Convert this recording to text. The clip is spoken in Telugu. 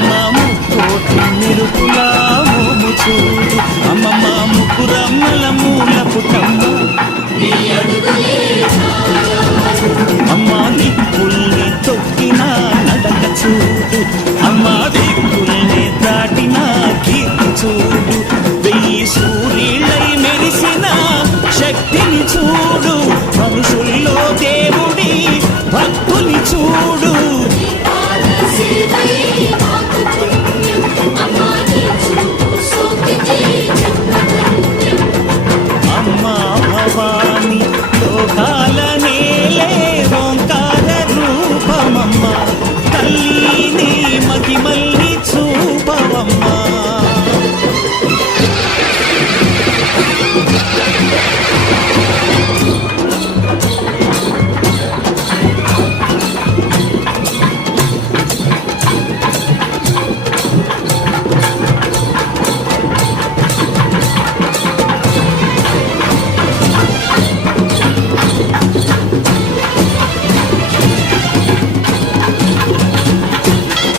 అమ్మమ్మ ముక్కోటి మెరుపులా మోము చూడు అమ్మమ్మ ముకురమ్మల మూల పుటమ్మ అమ్మ దిక్కుల్ని తొక్కిన నడక చూడు అమ్మ దిక్కుల్ని దాటిన కీర్తి చూడు వెయ్యి సూర్యులై మెరిసిన శక్తిని చూడు మనుషుల్లో దేవుడి భక్తుని చూడు అమ్మా భవాని లోకాల నేలే ఓంకార రూపమమ్మ తల్లిని మహిమల్ని చూపవమ్మా